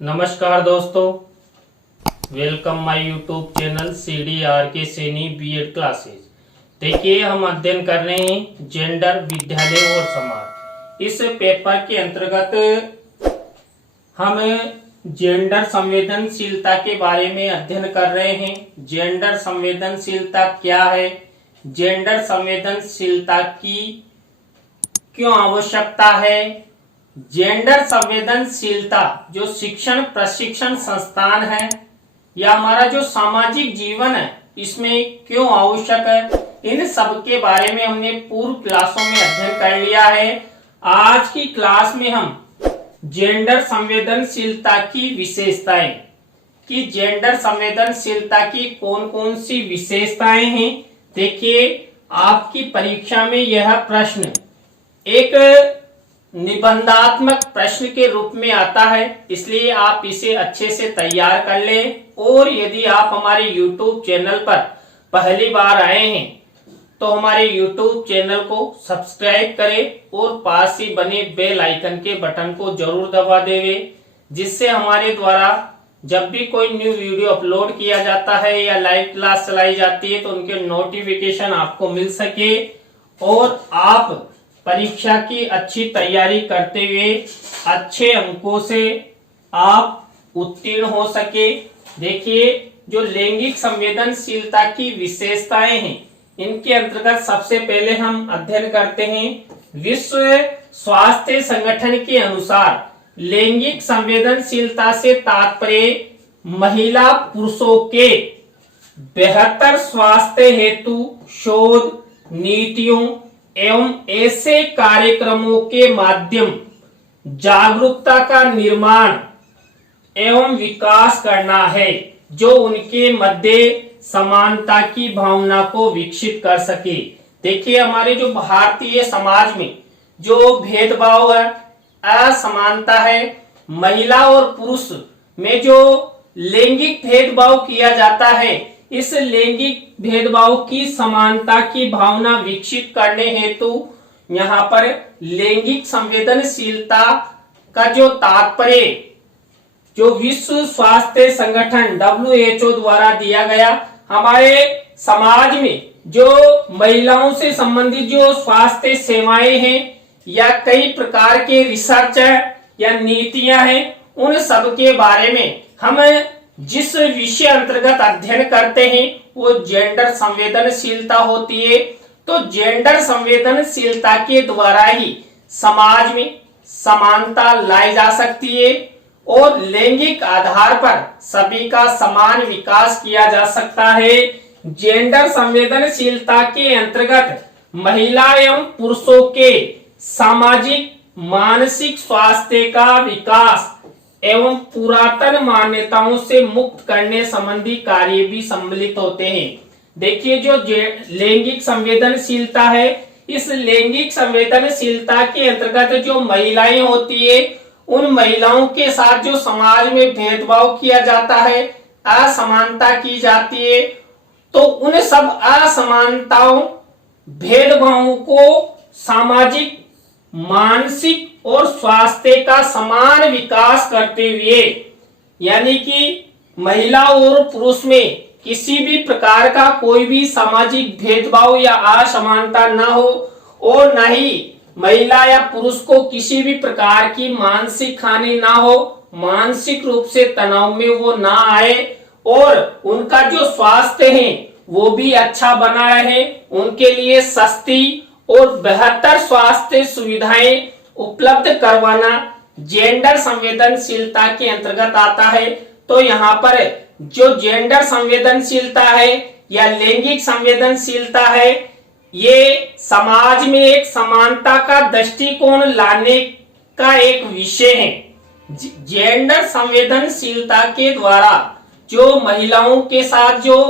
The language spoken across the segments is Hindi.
नमस्कार दोस्तों, welcome my YouTube channel CDRK Saini BEd classes. देखिए, हम अध्ययन कर रहे हैं जेंडर, विद्यालय और समाज। इस पेपर के अंतर्गत हम जेंडर संवेदनशीलता के बारे में अध्ययन कर रहे हैं। जेंडर संवेदनशीलता क्या है, जेंडर संवेदनशीलता की क्यों आवश्यकता है, जेंडर संवेदनशीलता जो शिक्षण प्रशिक्षण संस्थान है या हमारा जो सामाजिक जीवन है इसमें क्यों आवश्यक है, इन सब के बारे में हमने पूर्व क्लासों में अध्ययन कर लिया है। आज की क्लास में हम जेंडर संवेदनशीलता की विशेषताएं, कि जेंडर संवेदनशीलता की कौन कौन सी विशेषताएं हैं। देखिए, आपकी परीक्षा में यह प्रश्न एक निबंधात्मक प्रश्न के रूप में आता है, इसलिए आप इसे अच्छे से तैयार कर लें। और यदि आप हमारे YouTube चैनल पर पहली बार आए हैं तो हमारे YouTube चैनल को सब्सक्राइब करें और पास ही बने बेल आइकन के बटन को जरूर दबा देवें, जिससे हमारे द्वारा जब भी कोई न्यू वीडियो अपलोड किया जाता है या लाइव क्लास चलाई जाती है तो उनके नोटिफिकेशन आपको मिल सके और आप परीक्षा की अच्छी तैयारी करते हुए अच्छे अंकों से आप उत्तीर्ण हो सके। देखिए, जो लैंगिक संवेदनशीलता की विशेषताएं हैं, इनके अंतर्गत सबसे पहले हम अध्ययन करते हैं। विश्व स्वास्थ्य संगठन के अनुसार लैंगिक संवेदनशीलता से तात्पर्य महिला पुरुषों के बेहतर स्वास्थ्य हेतु शोध, नीतियों एवं ऐसे कार्यक्रमों के माध्यम जागरूकता का निर्माण एवं विकास करना है, जो उनके मध्य समानता की भावना को विकसित कर सके। देखिए, हमारे जो भारतीय समाज में जो भेदभाव है, असमानता है, महिला और पुरुष में जो लैंगिक भेदभाव किया जाता है, इस लैंगिक भेदभाव की समानता की भावना विकसित करने हेतु यहाँ पर लैंगिक संवेदनशीलता का जो तात्पर्य जो विश्व स्वास्थ्य संगठन WHO द्वारा दिया गया, हमारे समाज में जो महिलाओं से संबंधित जो स्वास्थ्य सेवाएं हैं या कई प्रकार के रिसर्च है या नीतियां हैं, उन सब के बारे में हम जिस विषय अंतर्गत अध्ययन करते हैं वो जेंडर संवेदनशीलता होती है। तो जेंडर संवेदनशीलता के द्वारा ही समाज में समानता लाई जा सकती है और लैंगिक आधार पर सभी का समान विकास किया जा सकता है। जेंडर संवेदनशीलता के अंतर्गत महिला एवं पुरुषों के सामाजिक मानसिक स्वास्थ्य का विकास एवं पुरातन मान्यताओं से मुक्त करने संबंधी कार्य भी सम्मिलित होते हैं। देखिए, जो लैंगिक संवेदनशीलता है, इस लैंगिक संवेदनशीलता के अंतर्गत जो महिलाएं होती है, उन महिलाओं के साथ जो समाज में भेदभाव किया जाता है, असमानता की जाती है, तो उन सब असमानताओं भेदभावों को सामाजिक मानसिक और स्वास्थ्य का समान विकास करते हुए, यानी कि महिला और पुरुष में किसी भी प्रकार का कोई भी सामाजिक भेदभाव या असमानता न हो और न ही महिला या पुरुष को किसी भी प्रकार की मानसिक हानि ना हो, मानसिक रूप से तनाव में वो ना आए और उनका जो स्वास्थ्य है वो भी अच्छा बना रहे। उनके लिए सस्ती और बेहतर स्वास्थ्य सुविधाएं उपलब्ध करवाना जेंडर संवेदनशीलता के अंतर्गत आता है। तो यहाँ पर जो जेंडर संवेदनशीलता है या लैंगिक संवेदनशीलता है, ये समाज में एक समानता का दृष्टिकोण लाने का एक विषय है। जेंडर संवेदनशीलता के द्वारा जो महिलाओं के साथ जो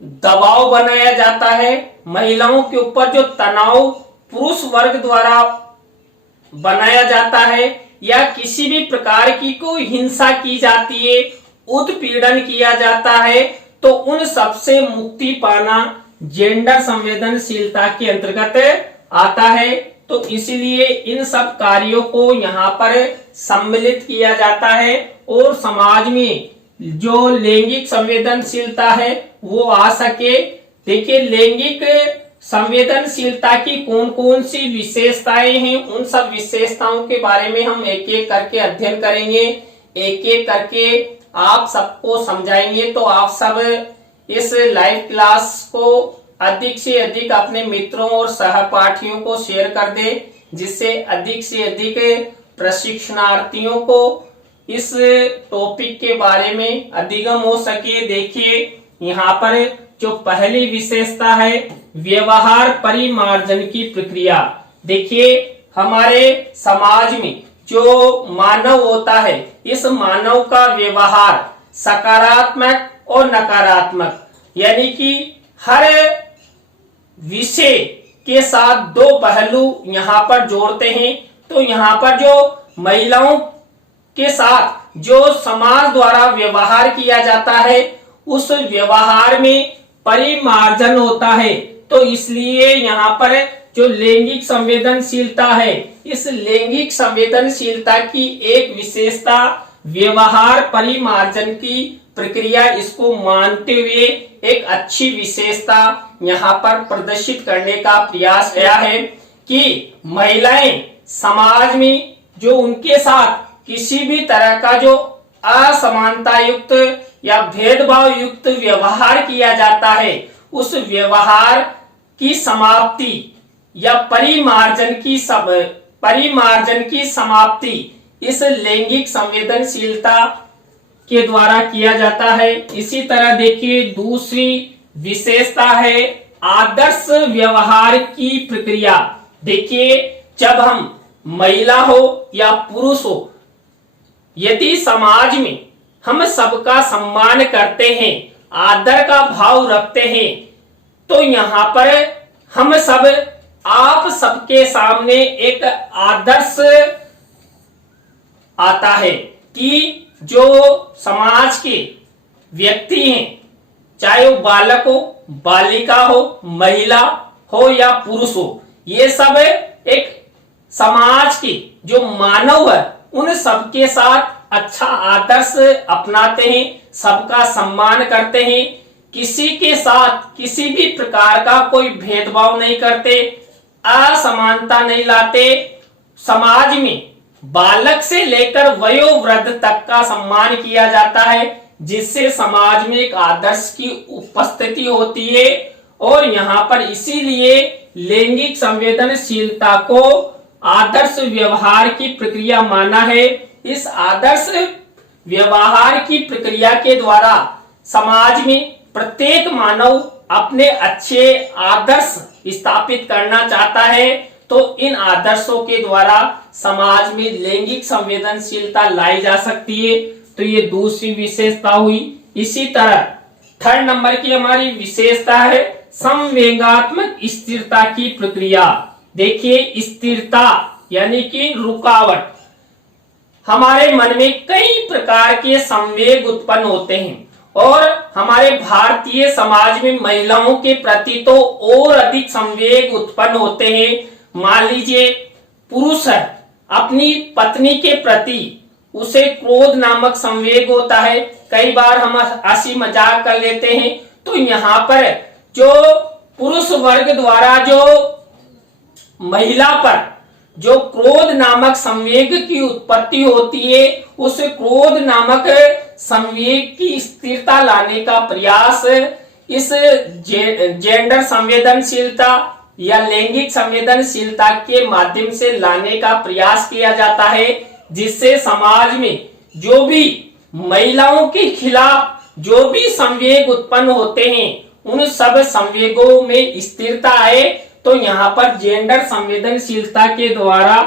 दबाव बनाया जाता है, महिलाओं के ऊपर जो तनाव पुरुष वर्ग द्वारा बनाया जाता है या किसी भी प्रकार की कोई हिंसा की जाती है, उत्पीड़न किया जाता है, तो उन सब से मुक्ति पाना जेंडर संवेदनशीलता के अंतर्गत आता है। तो इसलिए इन सब कार्यों को यहाँ पर सम्मिलित किया जाता है और समाज में जो लैंगिक संवेदनशीलता है वो आ सके। देखिए, लैंगिक संवेदनशीलता की कौन कौन सी विशेषताएं हैं, उन सब विशेषताओं के बारे में हम एक एक करके अध्ययन करेंगे, एक एक करके आप सबको समझाएंगे। तो आप सब इस लाइव क्लास को अधिक से अधिक अपने मित्रों और सहपाठियों को शेयर कर दे, जिससे अधिक से अधिक प्रशिक्षणार्थियों को इस टॉपिक के बारे में अधिगम हो सके। देखिए, यहाँ पर जो पहली विशेषता है व्यवहार परिमार्जन की प्रक्रिया। देखिए, हमारे समाज में जो मानव होता है, इस मानव का व्यवहार सकारात्मक और नकारात्मक, यानी कि हर विषय के साथ दो पहलू यहाँ पर जोड़ते हैं। तो यहाँ पर जो महिलाओं के साथ जो समाज द्वारा व्यवहार किया जाता है, उस व्यवहार में परिमार्जन होता है। तो इसलिए यहाँ पर जो लैंगिक संवेदनशीलता है, इस लैंगिक संवेदनशीलता की एक विशेषता व्यवहार परिमार्जन की प्रक्रिया, इसको मानते हुए एक अच्छी विशेषता यहाँ पर प्रदर्शित करने का प्रयास किया है कि महिलाएं समाज में जो उनके साथ किसी भी तरह का जो असमानता युक्त या भेदभाव युक्त व्यवहार किया जाता है, उस व्यवहार की समाप्ति या परिमार्जन की समाप्ति इस लैंगिक संवेदनशीलता के द्वारा किया जाता है। इसी तरह देखिए, दूसरी विशेषता है आदर्श व्यवहार की प्रक्रिया। देखिए, जब हम महिला हो या पुरुष हो, यदि समाज में हम सबका सम्मान करते हैं, आदर का भाव रखते हैं, तो यहाँ पर हम सब आप सबके सामने एक आदर्श आता है कि जो समाज के व्यक्ति हैं, चाहे वो बालक हो, बालिका हो, महिला हो या पुरुष हो, ये सब एक समाज के जो मानव है, उन सबके साथ अच्छा आदर्श अपनाते हैं, सबका सम्मान करते हैं, किसी के साथ किसी भी प्रकार का कोई भेदभाव नहीं करते, असमानता नहीं लाते। समाज में बालक से लेकर वयोवृद्ध तक का सम्मान किया जाता है, जिससे समाज में एक आदर्श की उपस्थिति होती है। और यहाँ पर इसीलिए लैंगिक संवेदनशीलता को आदर्श व्यवहार की प्रक्रिया माना है। इस आदर्श व्यवहार की प्रक्रिया के द्वारा समाज में प्रत्येक मानव अपने अच्छे आदर्श स्थापित करना चाहता है। तो इन आदर्शों के द्वारा समाज में लैंगिक संवेदनशीलता लाई जा सकती है। तो ये दूसरी विशेषता हुई। इसी तरह थर्ड नंबर की हमारी विशेषता है संवेगात्मक स्थिरता की प्रक्रिया। देखिए, स्थिरता यानी कि रुकावट। हमारे मन में कई प्रकार के संवेग उत्पन्न होते हैं और हमारे भारतीय समाज में महिलाओं के प्रति तो और अधिक संवेग उत्पन्न होते हैं। मान लीजिए, पुरुष है, अपनी पत्नी के प्रति उसे क्रोध नामक संवेग होता है। कई बार हम हंसी मजाक कर लेते हैं। तो यहाँ पर जो पुरुष वर्ग द्वारा जो महिला पर जो क्रोध नामक संवेग की उत्पत्ति होती है, उस क्रोध नामक संवेग की स्थिरता लाने का प्रयास इस जेंडर संवेदनशीलता या लैंगिक संवेदनशीलता के माध्यम से लाने का प्रयास किया जाता है, जिससे समाज में जो भी महिलाओं के खिलाफ जो भी संवेग उत्पन्न होते हैं, उन सब संवेगों में स्थिरता आए। तो यहाँ पर जेंडर संवेदनशीलता के द्वारा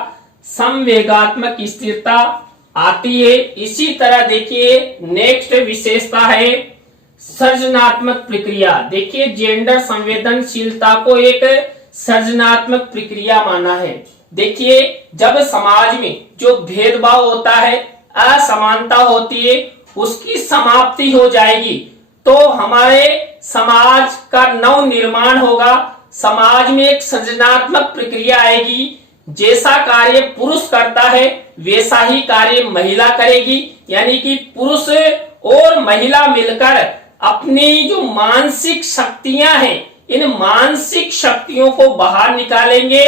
संवेगात्मक स्थिरता आती है। इसी तरह देखिए, नेक्स्ट विशेषता है सृजनात्मक प्रक्रिया। देखिए, जेंडर संवेदनशीलता को एक सृजनात्मक प्रक्रिया माना है। देखिए, जब समाज में जो भेदभाव होता है, असमानता होती है, उसकी समाप्ति हो जाएगी तो हमारे समाज का नव निर्माण होगा। समाज में एक सृजनात्मक प्रक्रिया आएगी जैसा कार्य पुरुष करता है वैसा ही कार्य महिला करेगी, यानी कि पुरुष और महिला मिलकर अपनी जो मानसिक शक्तियां हैं इन मानसिक शक्तियों को बाहर निकालेंगे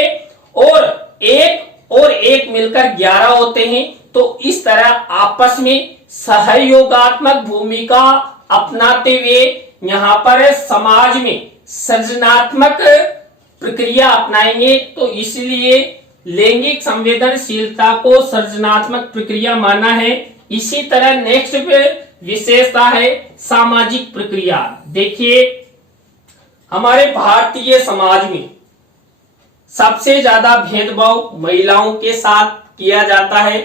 और एक मिलकर 11 होते हैं। तो इस तरह आपस में सहयोगात्मक भूमिका अपनाते हुए यहाँ पर समाज में सृजनात्मक प्रक्रिया अपनाएंगे। तो इसलिए लैंगिक संवेदनशीलता को सृजनात्मक प्रक्रिया माना है। इसी तरह नेक्स्ट विशेषता है सामाजिक प्रक्रिया। देखिए हमारे भारतीय समाज में सबसे ज्यादा भेदभाव महिलाओं के साथ किया जाता है।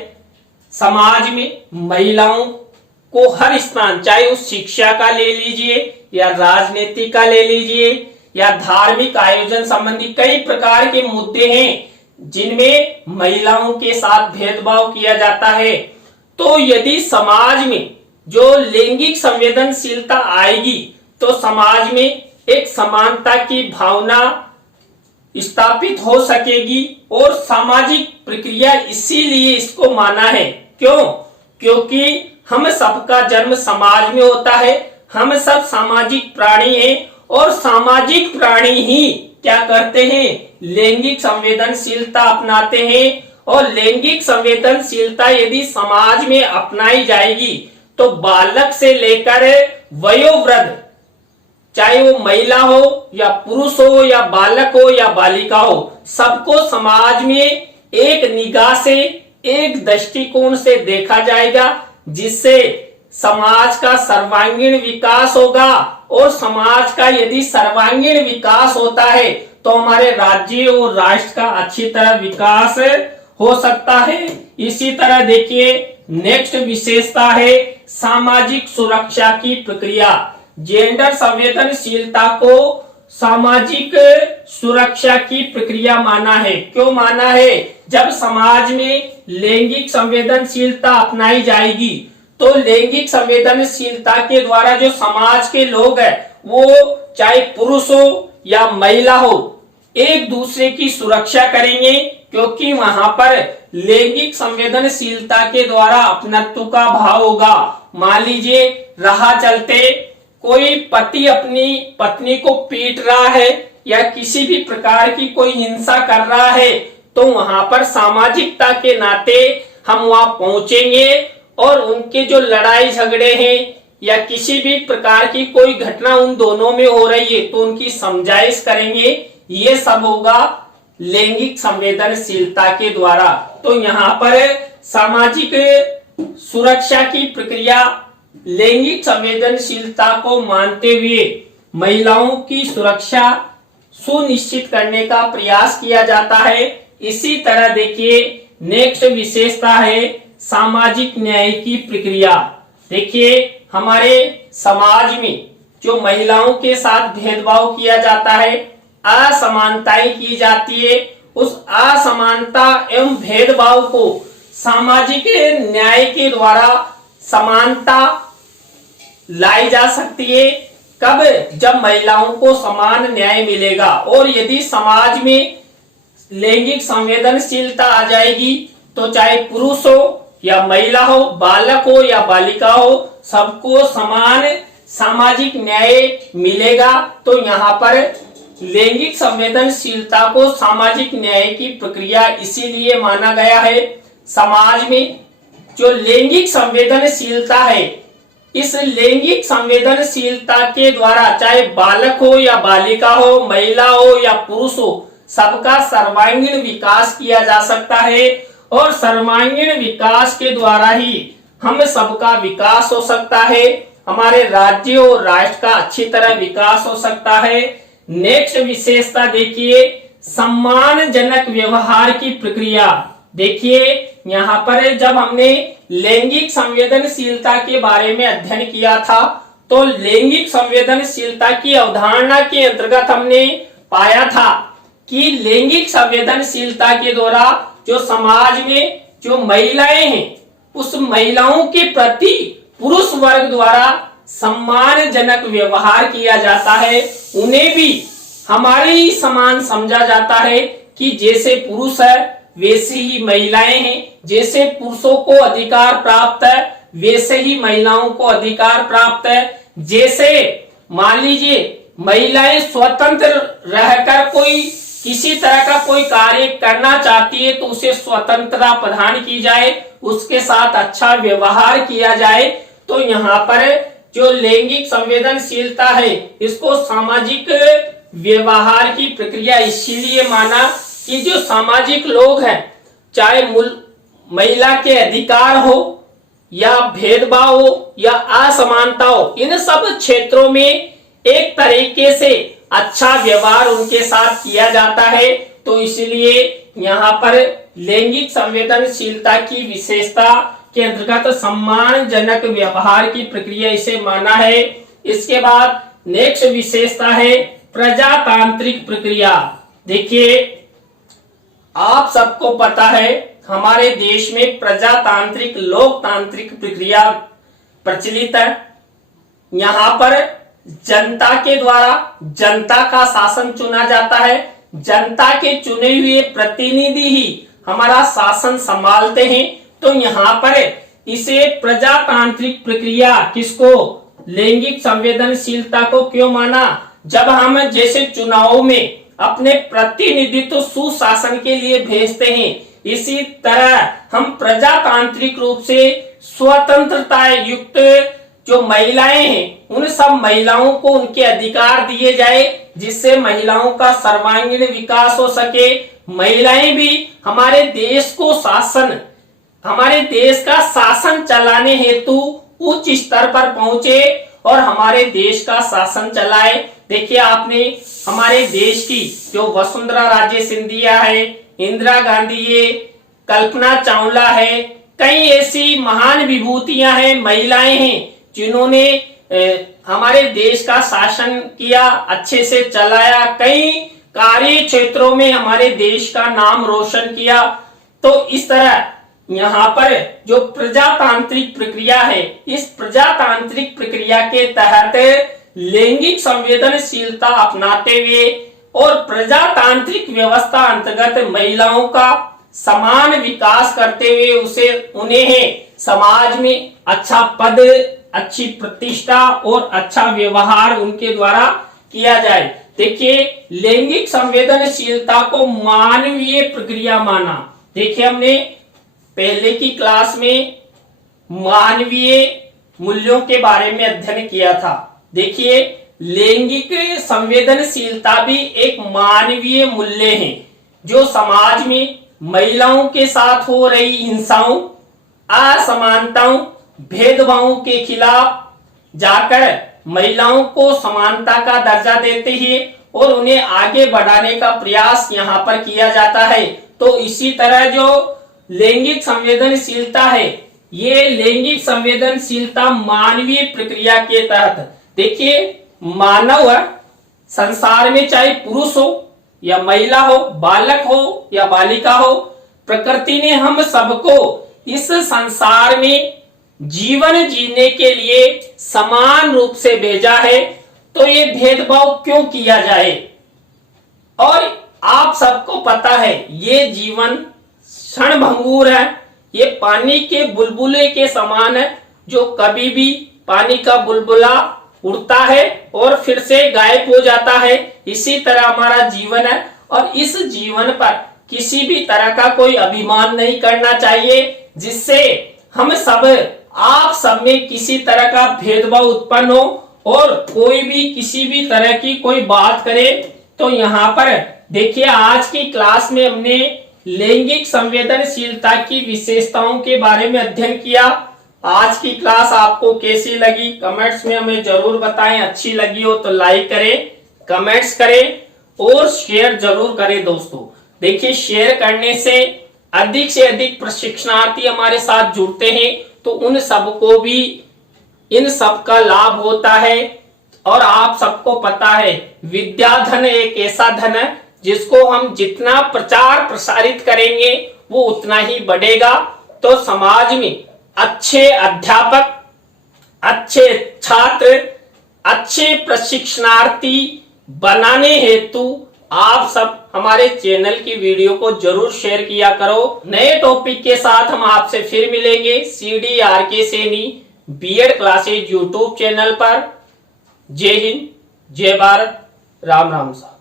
समाज में महिलाओं को हर स्थान, चाहे उस शिक्षा का ले लीजिए या राजनीति का ले लीजिए या धार्मिक आयोजन संबंधी कई प्रकार के मुद्दे हैं जिनमें महिलाओं के साथ भेदभाव किया जाता है। तो यदि समाज में जो लैंगिक संवेदनशीलता आएगी तो समाज में एक समानता की भावना स्थापित हो सकेगी और सामाजिक प्रक्रिया इसीलिए इसको माना है। क्यों? क्योंकि हम सबका जन्म समाज में होता है, हम सब सामाजिक प्राणी हैं और सामाजिक प्राणी ही क्या करते हैं, लैंगिक संवेदनशीलता अपनाते हैं। और लैंगिक संवेदनशीलता यदि समाज में अपनाई जाएगी तो बालक से लेकर वयोवृद्ध, चाहे वो महिला हो या पुरुष हो या बालक हो या बालिका हो, सबको समाज में एक निगाह से, एक दृष्टिकोण से देखा जाएगा, जिससे समाज का सर्वांगीण विकास होगा। और समाज का यदि सर्वांगीण विकास होता है तो हमारे राज्य और राष्ट्र का अच्छी तरह विकास हो सकता है। इसी तरह देखिए नेक्स्ट विशेषता है सामाजिक सुरक्षा की प्रक्रिया। जेंडर संवेदनशीलता को सामाजिक सुरक्षा की प्रक्रिया माना है। क्यों माना है? जब समाज में लैंगिक संवेदनशीलता अपनाई जाएगी तो लैंगिक संवेदनशीलता के द्वारा जो समाज के लोग हैं वो चाहे पुरुष हो या महिला हो एक दूसरे की सुरक्षा करेंगे, क्योंकि वहां पर लैंगिक संवेदनशीलता के द्वारा अपनत्व का भाव होगा। मान लीजिए राह चलते कोई पति अपनी पत्नी को पीट रहा है या किसी भी प्रकार की कोई हिंसा कर रहा है तो वहां पर सामाजिकता के नाते हम वहां पहुंचेंगे और उनके जो लड़ाई झगड़े हैं या किसी भी प्रकार की कोई घटना उन दोनों में हो रही है तो उनकी समझाइश करेंगे। ये सब होगा लैंगिक संवेदनशीलता के द्वारा। तो यहाँ पर सामाजिक सुरक्षा की प्रक्रिया लैंगिक संवेदनशीलता को मानते हुए महिलाओं की सुरक्षा सुनिश्चित करने का प्रयास किया जाता है। इसी तरह देखिए नेक्स्ट विशेषता है सामाजिक न्याय की प्रक्रिया। देखिए हमारे समाज में जो महिलाओं के साथ भेदभाव किया जाता है, असमानताएं की जाती है, उस असमानता एवं भेदभाव को सामाजिक न्याय के द्वारा समानता लाई जा सकती है। कब? जब महिलाओं को समान न्याय मिलेगा। और यदि समाज में लैंगिक संवेदनशीलता आ जाएगी तो चाहे पुरुष हो या महिला हो, बालक हो या बालिका हो, सबको समान सामाजिक न्याय मिलेगा। तो यहाँ पर लैंगिक संवेदनशीलता को सामाजिक न्याय की प्रक्रिया इसीलिए माना गया है। समाज में जो लैंगिक संवेदनशीलता है, इस लैंगिक संवेदनशीलता के द्वारा चाहे बालक हो या बालिका हो, महिला हो या पुरुष हो, सबका सर्वांगीण विकास किया जा सकता है। और सर्वांगीण विकास के द्वारा ही हम सबका विकास हो सकता है, हमारे राज्य और राष्ट्र का अच्छी तरह विकास हो सकता है। नेक्स्ट विशेषता देखिए सम्मानजनक व्यवहार की प्रक्रिया। देखिए यहाँ पर जब हमने लैंगिक संवेदनशीलता के बारे में अध्ययन किया था तो लैंगिक संवेदनशीलता की अवधारणा के अंतर्गत हमने पाया था कि लैंगिक संवेदनशीलता के द्वारा जो समाज में जो महिलाएं हैं उस महिलाओं के प्रति पुरुष वर्ग द्वारा सम्मानजनक व्यवहार किया जाता है। उन्हें भी हमारे ही समान समझा जाता है कि जैसे पुरुष है वैसे ही महिलाएं हैं। जैसे पुरुषों को अधिकार प्राप्त है वैसे ही महिलाओं को अधिकार प्राप्त है। जैसे मान लीजिए महिलाएं स्वतंत्र रहकर कोई किसी तरह का कोई कार्य करना चाहती है तो उसे स्वतंत्रता प्रदान की जाए, उसके साथ अच्छा व्यवहार किया जाए। तो यहाँ पर जो लैंगिक संवेदनशीलता है इसको सामाजिक व्यवहार की प्रक्रिया इसीलिए माना कि जो सामाजिक लोग हैं, चाहे महिला के अधिकार हो या भेदभाव हो या असमानता हो, इन सब क्षेत्रों में एक तरीके से अच्छा व्यवहार उनके साथ किया जाता है। तो इसलिए यहाँ पर लैंगिक संवेदनशीलता की विशेषता के अंतर्गत सम्मानजनक व्यवहार की प्रक्रिया इसे माना है। इसके बाद नेक्स्ट विशेषता है प्रजातांत्रिक प्रक्रिया। देखिए आप सबको पता है हमारे देश में प्रजातांत्रिक लोकतांत्रिक प्रक्रिया प्रचलित है। यहाँ पर जनता के द्वारा जनता का शासन चुना जाता है। जनता के चुने हुए प्रतिनिधि ही हमारा शासन संभालते हैं। तो यहाँ पर इसे प्रजातांत्रिक प्रक्रिया किसको, लैंगिक संवेदनशीलता को क्यों माना? जब हम जैसे चुनाव में अपने प्रतिनिधित्व सुशासन के लिए भेजते हैं, इसी तरह हम प्रजातांत्रिक रूप से स्वतंत्रता युक्त जो महिलाएं हैं उन सब महिलाओं को उनके अधिकार दिए जाए, जिससे महिलाओं का सर्वांगीण विकास हो सके। महिलाएं भी हमारे देश का शासन चलाने हेतु उच्च स्तर पर पहुंचे और हमारे देश का शासन चलाए। देखिए आपने हमारे देश की जो वसुंधरा राजे सिंधिया है, इंदिरा गांधी है, कल्पना चावला है, कई ऐसी महान विभूतियां हैं, महिलाएं हैं जिन्होंने हमारे देश का शासन किया, अच्छे से चलाया, कई कार्य क्षेत्रों में हमारे देश का नाम रोशन किया। तो इस तरह यहाँ पर जो प्रजातांत्रिक प्रक्रिया है, इस प्रजातांत्रिक प्रक्रिया के तहत लैंगिक संवेदनशीलता अपनाते हुए और प्रजातांत्रिक व्यवस्था अंतर्गत महिलाओं का समान विकास करते हुए उन्हें समाज में अच्छा पद, अच्छी प्रतिष्ठा और अच्छा व्यवहार उनके द्वारा किया जाए। देखिए लैंगिक संवेदनशीलता को मानवीय प्रक्रिया माना। देखिए हमने पहले की क्लास में मानवीय मूल्यों के बारे में अध्ययन किया था। देखिए लैंगिक संवेदनशीलता भी एक मानवीय मूल्य है जो समाज में महिलाओं के साथ हो रही हिंसाओं, असमानताओं, भेदभावों के खिलाफ जाकर महिलाओं को समानता का दर्जा देते हैं और उन्हें आगे बढ़ाने का प्रयास यहाँ पर किया जाता है। तो इसी तरह जो लैंगिक संवेदनशीलता है, ये लैंगिक संवेदनशीलता मानवीय प्रक्रिया के तहत, देखिए मानव संसार में चाहे पुरुष हो या महिला हो, बालक हो या बालिका हो, प्रकृति ने हम सबको इस संसार में जीवन जीने के लिए समान रूप से भेजा है। तो ये भेदभाव क्यों किया जाए? और आप सबको पता है ये जीवन क्षणभंगुर है, ये पानी के बुलबुले के समान है, जो कभी भी पानी का बुलबुला उड़ता है और फिर से गायब हो जाता है। इसी तरह हमारा जीवन है और इस जीवन पर किसी भी तरह का कोई अभिमान नहीं करना चाहिए, जिससे हम सब, आप सब में किसी तरह का भेदभाव उत्पन्न हो और कोई भी किसी भी तरह की कोई बात करे। तो यहाँ पर देखिए आज की क्लास में हमने लैंगिक संवेदनशीलता की विशेषताओं के बारे में अध्ययन किया। आज की क्लास आपको कैसी लगी कमेंट्स में हमें जरूर बताएं। अच्छी लगी हो तो लाइक करें, कमेंट्स करें और शेयर जरूर करें दोस्तों। देखिए शेयर करने से अधिक प्रशिक्षणार्थी हमारे साथ जुड़ते हैं, तो उन सबको भी इन सब का लाभ होता है। और आप सबको पता है विद्या धन एक ऐसा धन है जिसको हम जितना प्रचार प्रसारित करेंगे वो उतना ही बढ़ेगा। तो समाज में अच्छे अध्यापक, अच्छे छात्र, अच्छे प्रशिक्षणार्थी बनाने हेतु आप सब हमारे चैनल की वीडियो को जरूर शेयर किया करो। नए टॉपिक के साथ हम आपसे फिर मिलेंगे CDRK Saini BEd classes YouTube channel पर। जय हिंद, जय भारत, राम राम साहब।